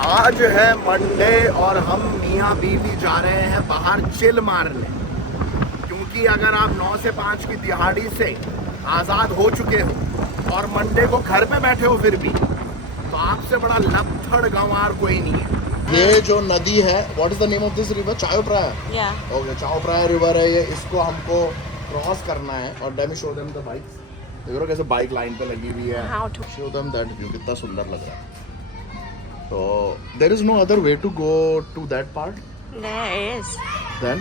आज है मंडे और हम मियाँ बीवी जा रहे हैं बाहर चिल मारने, क्योंकि अगर आप 9 से 5 की दिहाड़ी से आज़ाद हो चुके हो और मंडे को घर पे बैठे हो फिर भी, तो आपसे बड़ा लत्थड़ गंवार कोई नहीं है। ये जो नदी है, what is the name of this river? चाओ प्राया। ओके, चाओ प्राया रिवर है ये, इसको हमको क्रॉस करना है। और let me show them the bikes. देखो कैसे बाइक लाइन पे लगी हुई है। शो देम दैट व्यू, कितना सुंदर लग रहा है। So there is no other way to go to that part? There is. Then?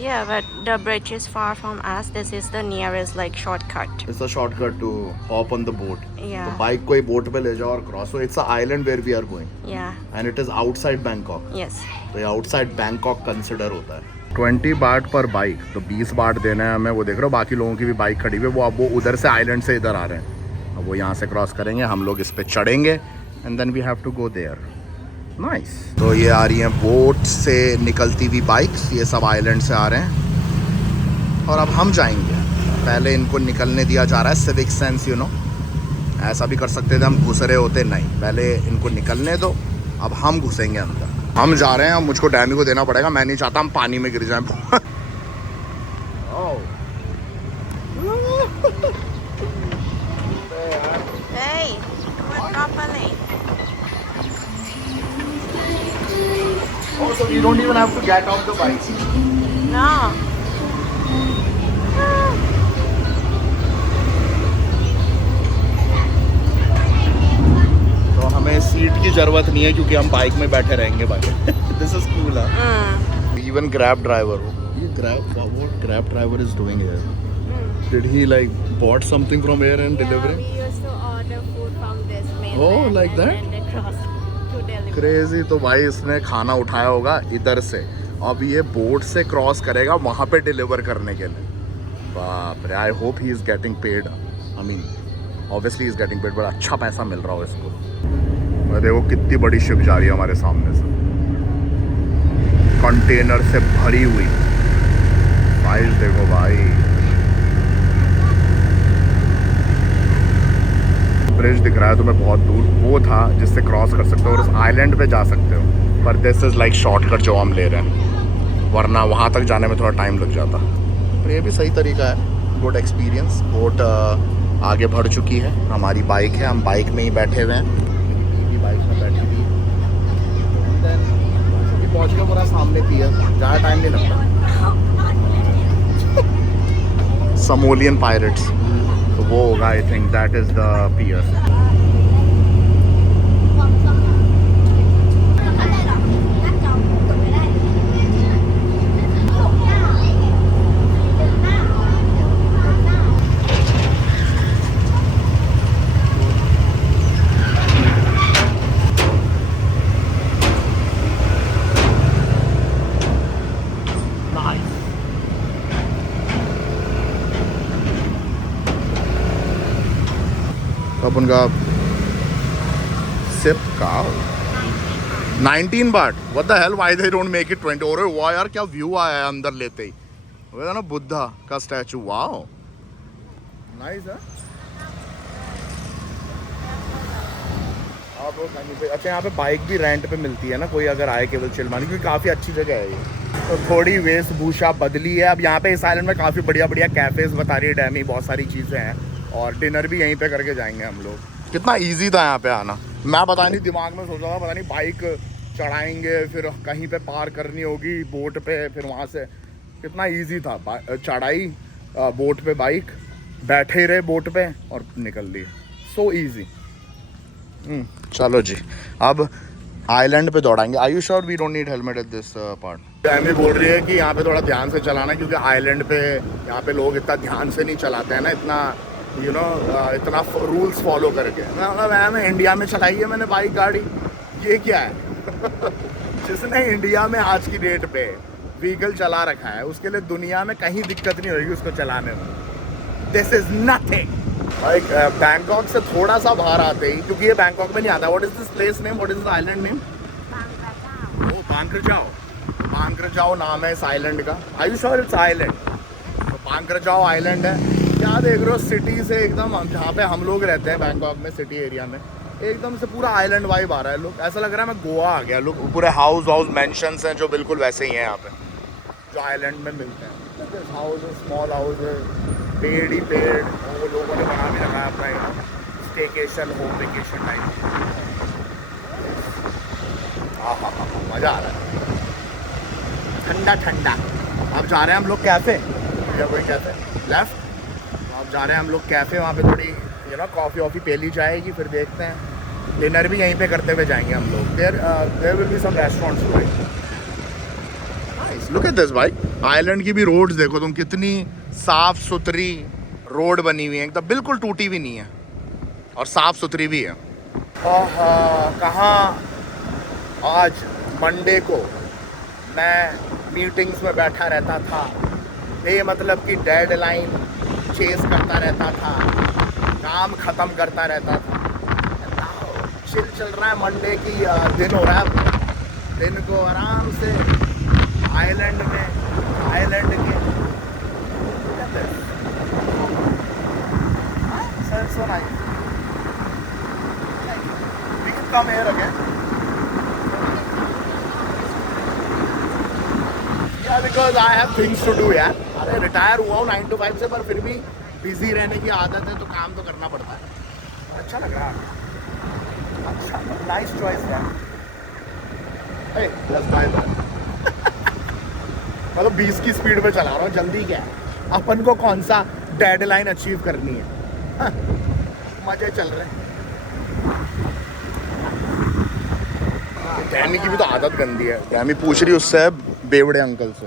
Yeah, but the bridge is far from us. This is the nearest like shortcut. It's a shortcut to hop on the boat. Yeah. तो bike को ही boat पे ले जाओ और cross. So it's an island where we are going. Yeah. And it is outside Bangkok. Yes. तो ये outside Bangkok consider होता है। 20 बाट पर बाइक, तो 20 बाट देना है हमें। वो देख रहे हो बाकी लोगों की भी बाइक खड़ी हुई है, वो अब वो उधर से आइलैंड से इधर आ रहे हैं। अब वो यहाँ से क्रॉस करेंगे, हम लोग इस पे चढ़ेंगे and then we have to go there. Nice. तो ये आ रही हैं बोट से निकलती हुई बाइक्स, ये सब आइलैंड से आ रहे हैं और अब हम जाएंगे। पहले इनको निकलने दिया जा रहा है, सिविक सेंस यू नो। ऐसा भी कर सकते थे हम, घुस रहे होते, नहीं, पहले इनको निकलने दो, अब हम घुसेंगे अंदर। हम जा रहे हैं, अब मुझको डैमी को देना पड़ेगा, मैं नहीं चाहता हम पानी में गिर जाएं। Hey, do it properly. Oh, so you don't even have to get off the bike. No. तो हमें सीट की जरूरत नहीं है क्योंकि हम बाइक में बैठे रहेंगे बाकी। This is cool, Even Grab driver. ये what Grab driver is doing here? Did he like bought something from here and delivering? We used to order food from this mainland. Oh, like that? And then across to deliver. Crazy. तो भाई इसने खाना उठाया होगा इधर से, अब ये बोट से क्रॉस करेगा वहाँ पे डिलीवर करने के लिए। बाप रे, I hope he is getting paid. I mean obviously is getting paid, बड़ा अच्छा पैसा मिल रहा हो इसको। देखो कितनी बड़ी शिप जा रही है हमारे सामने से, कंटेनर से भरी हुई। साइज देखो भाई। ब्रिज दिख रहा है तुम्हें बहुत दूर, वो था जिससे क्रॉस कर सकते हो और उस आइलैंड पे जा सकते हो। पर दिस इज़ लाइक शॉर्टकट जो हम ले रहे हैं, वरना वहाँ तक जाने में थोड़ा टाइम लग जाता। पर ये भी सही तरीका है, गुड एक्सपीरियंस। बोट आगे बढ़ चुकी है, हमारी बाइक है, हम बाइक में ही बैठे हुए हैं, बीवी बाइक में बैठी हुई। पहुँच गया पूरा सामने पियर, ज़्यादा टाइम नहीं लगता। समोलियन पायरेट्स, तो वो होगा, I think that is the pier. अब उनका सिप काउ 19 baht, what the hell, why they don't make it 20? और वाह यार क्या व्यू आया है अंदर लेते ही, वो ना बुद्धा का स्टैचू। वाओ नाइस है। आप अच्छा, यहाँ पे बाइक भी रेंट पे मिलती है ना, कोई अगर आए केवल चिल मारने, क्योंकि काफ़ी अच्छी जगह है ये। तो थोड़ी वेशभूषा बदली है अब यहाँ पे। इस आइलैंड में काफ़ी बढ़िया बढ़िया कैफ़ेज़ बता रही है डैमी, बहुत सारी चीज़ें हैं और डिनर भी यहीं पे करके जाएंगे हम लोग। कितना इजी था यहाँ पे आना, मैं पता नहीं दिमाग में सोचा था, पता नहीं बाइक चढ़ाएंगे फिर कहीं पे पार करनी होगी बोट पे, फिर वहाँ से कितना इजी था। चढ़ाई बोट पे बाइक, बैठे रहे बोट पे और निकल लिए, सो इजी। चलो जी, अब आइलैंड पे दौड़ाएंगे। Are you sure we don't need helmet at this part? Dammy बोल रही है कि यहाँ पे थोड़ा ध्यान से चलाना, क्योंकि आइलैंड पे यहाँ पे लोग इतना ध्यान से नहीं चलाते हैं ना, इतना यू नो इतना रूल्स फॉलो करके। मैं इंडिया में चलाई है मैंने बाइक गाड़ी, ये क्या है? जिसने इंडिया में आज की डेट पे व्हीकल चला रखा है उसके लिए दुनिया में कहीं दिक्कत नहीं होगी उसको चलाने में। This is nothing. Like Bangkok से थोड़ा सा बाहर आते ही, क्योंकि ये बैंकॉक में नहीं आता। What is this place name, what is the island name? Oh बांग्रजाओ। बांग्रजाओ नाम है इस आइलैंड का। Are you sure it's island? बांग्रजाओ आइलैंड है। क्या देख रहे हो, सिटी से एकदम, जहाँ पे हम लोग रहते हैं बैंकॉक में सिटी एरिया में, एकदम से पूरा आइलैंड वाइब आ रहा है। लोग ऐसा लग रहा है मैं गोवा आ गया। लोग पूरे हाउस मेंशंस हैं जो बिल्कुल वैसे ही हैं यहाँ पे जो आइलैंड में मिलते हैं। हाउस स्मॉल हाउस है, पेड़ ही पेड़, और वो लोगों ने बना भी रखा है अपना यहाँ स्टेकेशन होम वेकेशन टाइप। हाँ हाँ हाँ, मज़ा आ रहा है, ठंडा ठंडा। अब जा रहे हैं हम लोग कैफ़े, या कोई कैफ़े लेफ्ट। अब जा रहे हैं हम लोग कैफ़े, वहाँ पे थोड़ी कॉफ़ी वॉफ़ी पी ली जाएगी, फिर देखते हैं। डिनर भी यहीं पे करते हुए जाएंगे हम लोग। There will be some restaurants going. Nice, look at this भाई। आइलैंड की भी रोड्स देखो तुम, कितनी साफ सुथरी रोड बनी हुई है, एकदम बिल्कुल टूटी भी नहीं है और साफ सुथरी भी है। कहाँ आज मंडे को मैं मीटिंग्स में बैठा रहता था, मतलब कि डेडलाइन चेस करता रहता था, काम ख़त्म करता रहता था। चिल चल रहा है, मंडे की दिन हो रहा है। दिन को आराम से आइलैंड के so nice. We can come here again. Yeah, because I have things to do यार। अरे रिटायर हुआ हूँ 9 to 5 से, पर फिर भी बिजी रहने की आदत है, तो काम तो करना पड़ता है। अच्छा लग रहा है, अच्छा, नाइस चॉइस है। Hey, let's buy that. मतलब 20 की स्पीड पे चला रहा हूँ, जल्दी क्या है, अपन को कौन सा डेडलाइन अचीव करनी है। हाँ, मजे चल रहे हैं। डैमी की भी तो आदत गंदी है। डैमी पूछ रही उससे बेवड़े अंकल से,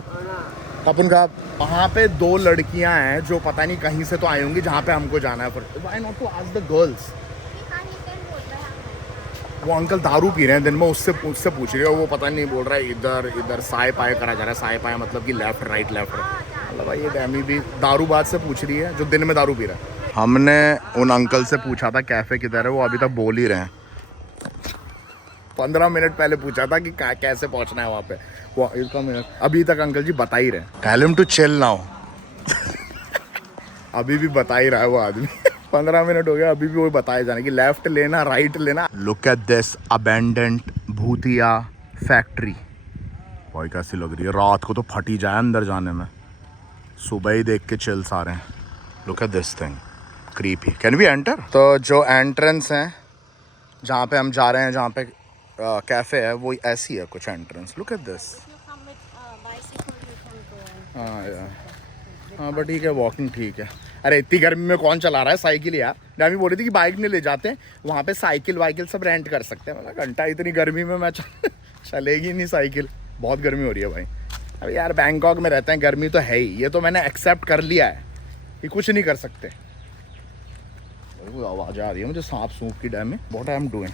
अपन का वहाँ पे 2 लड़कियाँ हैं जो पता नहीं कहीं से तो आई होंगी जहाँ पे हमको जाना है। पर why not to ask the girls. वो अंकल दारू पी रहे हैं दिन में, उससे पूछ रही है। वो पता नहीं बोल रहा है इधर साय पाए करा जा रहा है। साय पाए मतलब कि लेफ्ट राइट मतलब भाई ये डैमी भी दारू बात से पूछ रही है जो दिन में दारू पी रहा है। हमने उन अंकल से पूछा था कैफ़े किधर है, वो अभी तक बोल ही रहे हैं। 15 मिनट पहले पूछा था कि कैसे पहुंचना है वहाँ पे, वो इसका मिनट अभी तक अंकल जी बता ही रहे हैं। Tell him to chill now. अभी भी बता ही रहा है वो आदमी। 15 मिनट हो गया, अभी भी वो बताए जाने की लेफ्ट लेना राइट लेना। लुक एट दिस अबैंडन्ड भूतिया फैक्ट्री। भाई कैसी लग रही है, रात को तो फटी जाए अंदर जाने में, सुबह ही देख के चिल्स आ रहे हैं। Look at this thing, creepy. Can we enter? तो जो एंट्रेंस है जहाँ पे हम जा रहे हैं, जहाँ पे कैफ़े है, वो ऐसी है कुछ एंट्रेंस। Look at this. हाँ बट ठीक है, वॉकिंग ठीक है। अरे इतनी गर्मी में कौन चला रहा है साइकिल यार। डैमी बोल रही थी कि बाइक नहीं ले जाते हैं, वहाँ पे साइकिल वाइकिल सब रेंट कर सकते हैं। मतलब घंटा इतनी गर्मी में मैं चलेगी नहीं साइकिल, बहुत गर्मी हो रही है भाई। अभी यार बैंकॉक में रहते हैं, गर्मी तो है ही, ये तो मैंने एक्सेप्ट कर लिया है कि कुछ नहीं कर सकते। आवाज़ आ रही है मुझे सांप सूप की। डैमी what I am doing.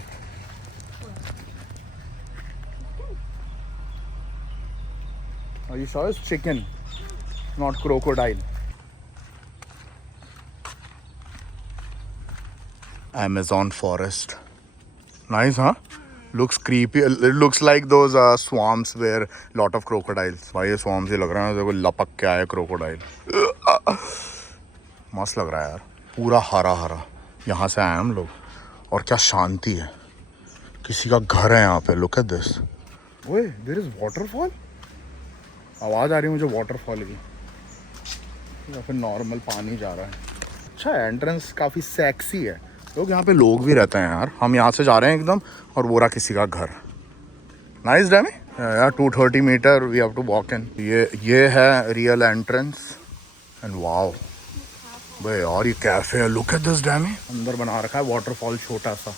You saw it's chicken, not crocodile. Amazon forest. Nice, huh? Looks creepy. It looks like those swamps where lot of crocodiles. भाई ये swamps ही लग रहा है, देखो लपक के आया crocodile. मस्त लग रहा है यार, पूरा हरा हरा। यहाँ से आए हम लोग, और क्या शांति है, किसी का घर है यहाँ पे। Look at this. ओए, there is waterfall. आवाज़ आ रही है मुझे वाटरफॉल की, या फिर नॉर्मल पानी जा रहा है। अच्छा है, एंट्रेंस काफ़ी सेक्सी है। लोग यहाँ पे लोग भी रहते हैं यार। हम यहाँ से जा रहे हैं एकदम, और वो रहा किसी का घर। नाइस डैमी यार, 230 metre we have to walk in. ये है रियल एंट्रेंस एंड वाओ भाई यार, ये कैफ़े है। लुक एट दिस डैमी, अंदर बना रखा है वाटरफॉल छोटा सा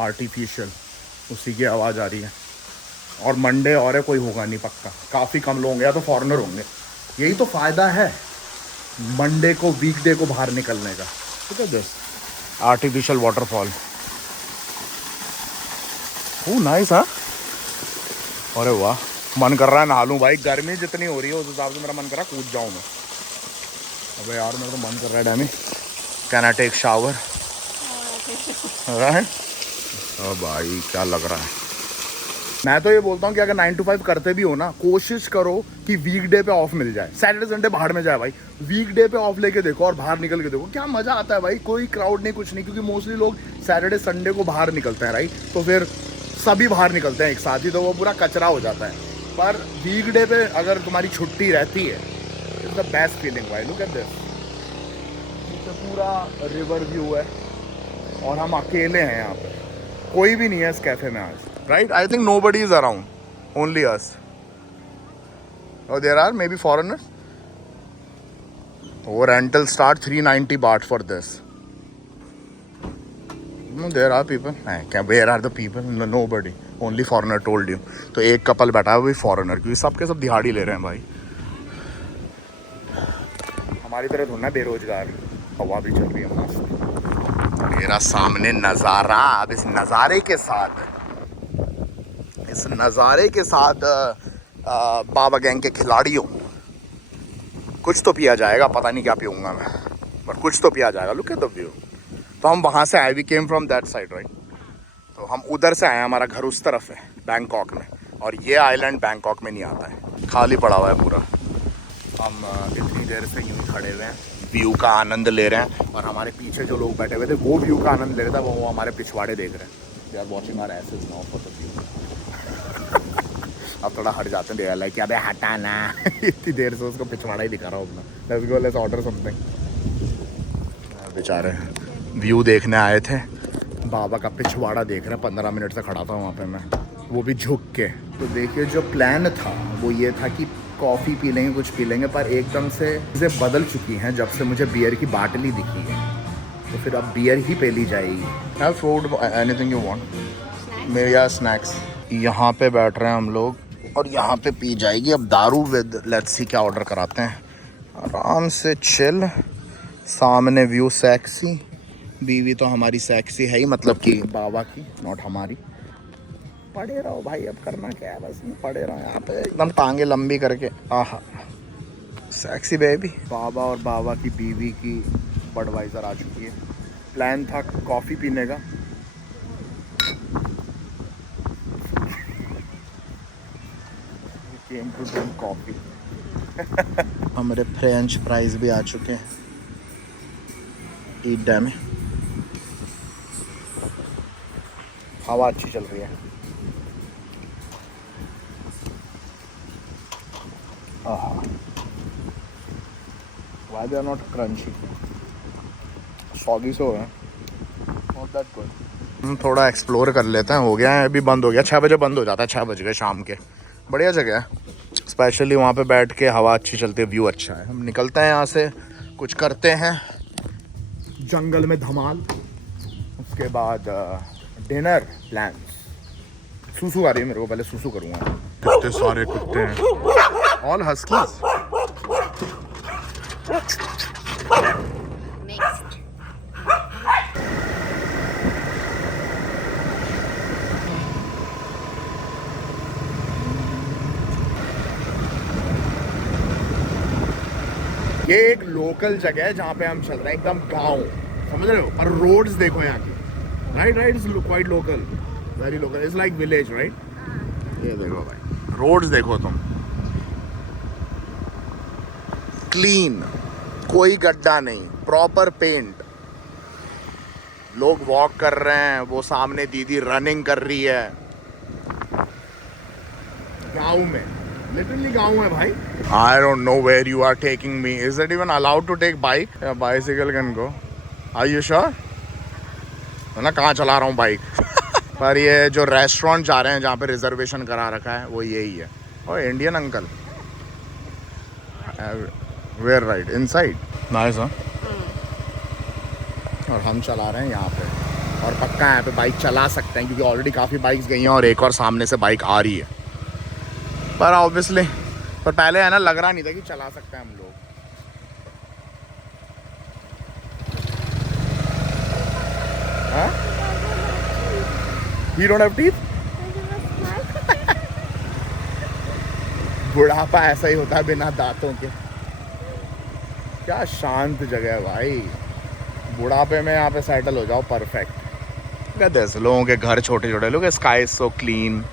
आर्टिफिशियल, उसी की आवाज़ आ रही है। और मंडे और है, कोई होगा नहीं पक्का, काफ़ी कम लोग होंगे या तो फॉरेनर होंगे। यही तो फ़ायदा है मंडे को, वीकडे को बाहर निकलने का। ठीक है, this artificial waterfall. Oh nice. हाँ, अरे वाह, मन कर रहा है नहा लूँ भाई। गर्मी जितनी हो रही है उस हिसाब से मेरा मन कर रहा है कूद जाऊँ मैं। अबे यार मेरा तो मन कर रहा है डैमी, can I take shower? Right. भाई क्या लग रहा है। मैं तो ये बोलता हूँ कि अगर 9 to 5 करते भी हो ना, कोशिश करो कि वीकडे पे ऑफ मिल जाए। सैटरडे संडे बाहर में जाए भाई, वीकडे पे ऑफ लेके देखो और बाहर निकल के देखो, क्या मजा आता है भाई। कोई क्राउड नहीं, कुछ नहीं, क्योंकि मोस्टली लोग सैटरडे संडे को बाहर निकलते हैं राइट, तो फिर सभी बाहर निकलते हैं एक साथ ही, तो वो पूरा कचरा हो जाता है। पर वीकडे पे अगर तुम्हारी छुट्टी रहती है, इट्स द बेस्ट फीलिंग भाई। लुक एट दिस, पूरा रिवर व्यू है और हम अकेले हैं यहाँ पे, कोई भी नहीं है इस कैफे में आज right. I think nobody is around, only us, और there are maybe foreigners. वो rental start 390 baht for this. There are people, क्या where are the people? Nobody, only foreigner told you. तो एक couple बैठा है वो भी foreigner, क्योंकि सबके सब दिहाड़ी ले रहे हैं भाई। हमारी तरह थोड़ा ना बेरोजगार, हवा भी चल रही है मस्त। मेरा सामने नज़ारा, अब इस नज़ारे के साथ बाबा गैंग के खिलाड़ियों, कुछ तो पिया जाएगा, पता नहीं क्या पीऊँगा मैं, पर कुछ तो पिया जाएगा। Look at the view. तो हम वहाँ से आए, we came from that side right, तो हम उधर से आए, हमारा घर उस तरफ है बैंकॉक में, और ये आइलैंड बैंकॉक में नहीं आता है, खाली पड़ा हुआ है पूरा। हम इतनी देर से यूँ ही खड़े हुए हैं, व्यू का आनंद ले रहे हैं, और हमारे पीछे जो लोग बैठे हुए थे वो व्यू का आनंद ले रहे थे, वो हमारे पिछवाड़े देख रहे हैं। They are watching our asses now for the view. अब थोड़ा हट जाते हैं, दे आर लाइक अबे हटा ना। इतनी देर से उसको पिछवाड़ा ही दिखा रहा हूँ अपना। Let's go, let's order something. बेचारे व्यू देखने आए थे, बाबा का पिछवाड़ा देख रहे हैं। 15 मिनट से खड़ा था वहाँ पे मैं, वो भी झुक के। तो देखिए जो प्लान था वो ये था कि कॉफ़ी पी लेंगे, कुछ पी लेंगे, पर एकदम से चीज़ें बदल चुकी हैं जब से मुझे बियर की बाटली दिखी है। तो फिर अब बियर ही पी ली जाएगी। Have food, anything you want. मेरे यहाँ स्नैक्स। यहाँ पे बैठ रहे हैं हम लोग, और यहाँ पे पी जाएगी अब दारू विद, लेट्स सी क्या ऑर्डर कराते हैं। आराम से चिल, सामने व्यू सेक्सी, बीवी तो हमारी सेक्सी है ही, मतलब कि बाबा की, नॉट हमारी। पड़े रहो भाई, अब करना क्या है, बस पड़े रहो यहाँ पे एकदम टांगे लंबी करके। आहा, सेक्सी बेबी। बाबा और बाबा की बीवी की बडवाइजर आ चुकी है। प्लान था कॉफ़ी पीने का, केम टू ड्रिंक कॉफ़ी। हमारे फ्रेंच फ्राइज भी आ चुके हैं ईट डैम में। हवा अच्छी चल रही है। Why they are not crunchy? Soggy so है। Not that good. हम थोड़ा एक्सप्लोर कर लेते हैं। हो गया है, अभी बंद हो गया, 6 बजे बंद हो जाता है, 6 बज गए शाम के। बढ़िया जगह है, स्पेशली वहाँ पे बैठ के हवा अच्छी चलती है, व्यू अच्छा है। हम निकलते हैं यहाँ से, कुछ करते हैं जंगल में धमाल, उसके बाद डिनर प्लान्स। सूसू आ रही है मेरे को, पहले सूसू करूँगा। कितने सारे कुत्ते हैं, ऑल हस्कीज। ये एक लोकल जगह है जहाँ पे हम चल रहे हैं, एकदम गांव, समझ रहे हो। और रोड्स देखो यहाँ की, right right, is quite local, very local, is like village right. ये देखो भाई, रोड्स देखो तुम, क्लीन, कोई गड्ढा नहीं, प्रॉपर पेंट। लोग वॉक कर रहे हैं, वो सामने दीदी रनिंग कर रही है। गांव में, लिटरली गांव है भाई। I don't know where you are taking me. Is it even allowed to take bike? Yeah, bicycle can go. Are you sure? ना कहाँ चला रहा हूँ बाइक। पर ये जो रेस्टोरेंट जा रहे हैं जहाँ पे रिजर्वेशन करा रखा है वो यही है। और Indian uncle, where right inside, nice हाँ। और हम चला रहे हैं यहाँ पे, और पक्का यहाँ पे बाइक चला सकते हैं क्योंकि ऑलरेडी काफ़ी बाइक्स गई हैं और एक और सामने से बाइक आ रही है। पर ऑब्वियसली, पर पहले है ना, लग रहा नहीं था कि चला सकते हैं हम लोग। हाँ? You don't have teeth? बुढ़ापा ऐसा ही होता है बिना दांतों के। क्या शांत जगह है भाई, बुढ़ापे में यहाँ पे सेटल हो जाओ, परफेक्ट। जैसे लोगों के घर छोटे छोटे, लोग sky so clean,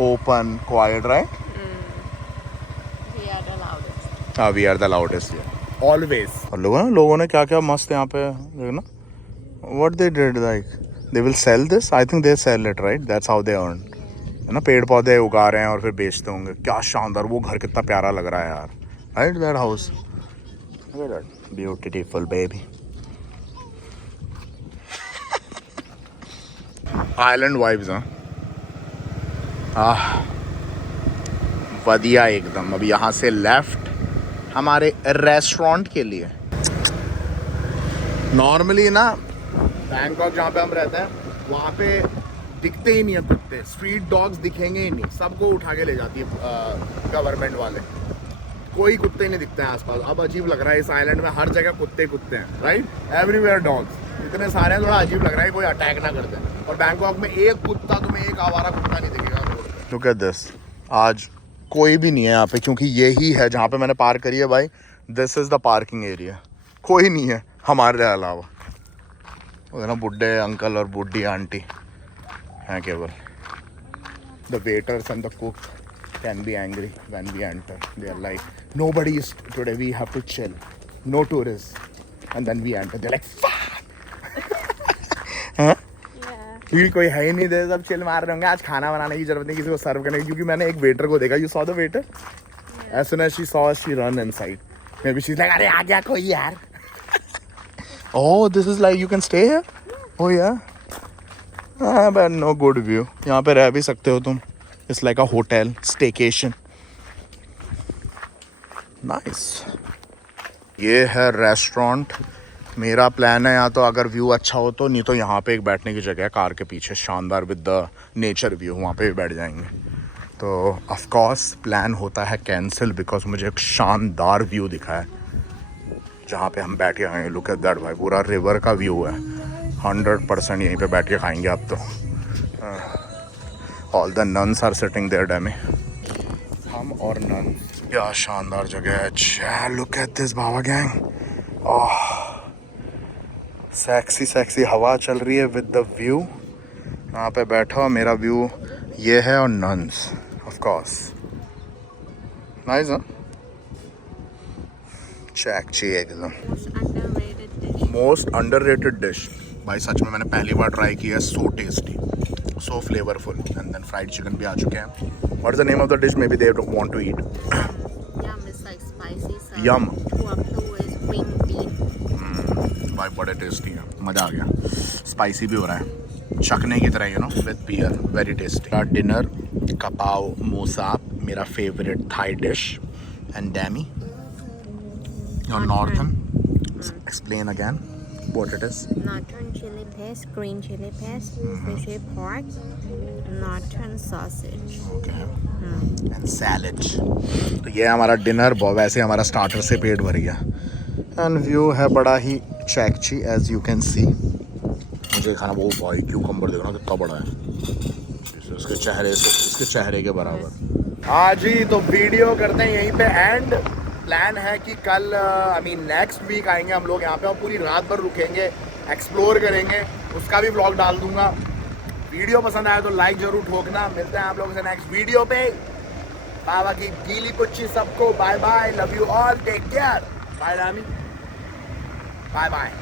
open, quiet, right. हाँ, we are the loudest always. और लोगों ने क्या क्या मस्त यहाँ पे देखना, what they did, like they will sell this, I think they sell it, right? That's how they earn, है ना? पेड़ पौधे उगा रहे हैं और फिर बेचते होंगे। क्या शानदार, वो घर कितना प्यारा लग रहा है यार, right? That house, beautiful baby. Island vibes हैं, बढ़िया एकदम। अब यहाँ से लेफ्ट हमारे रेस्टोरेंट के लिए। नॉर्मली ना बैंकॉक जहाँ पे हम रहते हैं वहाँ पे दिखते ही नहीं है कुत्ते, स्ट्रीट डॉग्स दिखेंगे ही नहीं, सबको उठा के ले जाती है गवर्नमेंट वाले, कोई कुत्ते नहीं दिखते हैं आसपास। अब अजीब लग रहा है, इस आइलैंड में हर जगह कुत्ते कुत्ते हैं, राइट? एवरीवेयर डॉग्स, इतने सारे हैं, थोड़ा अजीब लग रहा है कोई अटैक ना कर दे। और बैंकॉक में एक कुत्ता, तुम्हें एक आवारा कुत्ता नहीं दिखेगा रोड पे। लुक एट दिस, आज कोई भी नहीं है यहाँ पे, क्योंकि यही है जहाँ पे मैंने पार्क करी है भाई। This is the parking area, कोई नहीं है हमारे अलावा। वो है ना बुढ़े अंकल और बुढ़ी आंटी हैं केवल। The waiters and the cook can be angry when we enter. They are like, nobody is today, we have to chill, no tourists. And then we enter, they're like, fuck. हाँ? Feel कोई है ही नहीं, दे सब chill मार रहे होंगे। आज खाना बनाने की जरूरत नहीं किसी को सर्व करने की, क्योंकि मैंने एक वेटर को देखा, you saw the waiter, as soon as she saw us, she run inside. Maybe she's like, अरे आ गया कोई यार। Oh, this is like you can stay here? Oh yeah. But no good view. यहाँ पे रह भी सकते हो तुम। It's like a hotel, staycation. Nice. ये है रेस्टोरेंट। मेरा प्लान है या तो अगर व्यू अच्छा हो तो, नहीं तो यहाँ पे एक बैठने की जगह है कार के पीछे, शानदार विद द नेचर व्यू, वहाँ पे भी बैठ जाएंगे। तो ऑफ कोर्स प्लान होता है कैंसिल, बिकॉज मुझे एक शानदार व्यू दिखा है जहाँ पे हम बैठ के खाएंगे। लुक एट दैट भाई, पूरा रिवर का व्यू है। 100% यहीं पे बैठ के खाएंगे अब तो। All the nuns are sitting there, डैमी। हम और nuns। क्या शानदार जगह है। Look at this Baba gang. Oh, sexy sexy हवा चल रही है विद द व्यू। यहाँ पे बैठा मेरा व्यू ये है, और nuns of course। Nice, huh? चैक एकदम। Most underrated dish। भाई सच में मैंने पहली बार ट्राई किया है, so tasty। So flavorful, and then fried chicken भी आ चुके हैं। What is the name of the dish? Maybe they don't want to eat. Yum is like spicy. So Yum. Tuaptu is green bean. भाई बड़े tasty है, मज़ा आ गया। Spicy भी हो रहा है, चखने की तरह, you know, with beer, very tasty. Dinner कपाव मोसाप, मेरा favourite Thai dish, and Dammy your northern. Explain again what it is. Northern chili paste, green chili paste, fishy pork, northern sausage. Okay. And salad. तो ये हमारा dinner, वैसे हमारा starter से पेट भर गया। एंड व्यू है बड़ा ही चैकची, एज यू कैन सी। मुझे खाना वो भाई क्यूकम्बर देखना कितना बड़ा है, उसके चेहरे से, इसके चेहरे के बराबर। हाँ जी, तो वीडियो करते हैं यहीं पे एंड। प्लान है कि कल नेक्स्ट वीक आएंगे हम लोग यहाँ पे, और पूरी रात भर रुकेंगे, एक्सप्लोर करेंगे, उसका भी व्लॉग डाल दूंगा। वीडियो पसंद आया तो लाइक जरूर ठोकना। मिलते हैं आप लोगों से नेक्स्ट वीडियो पे। बाबा की गीली कुच्ची सबको bye bye, love you all, take care, bye रामी, बाय बाय।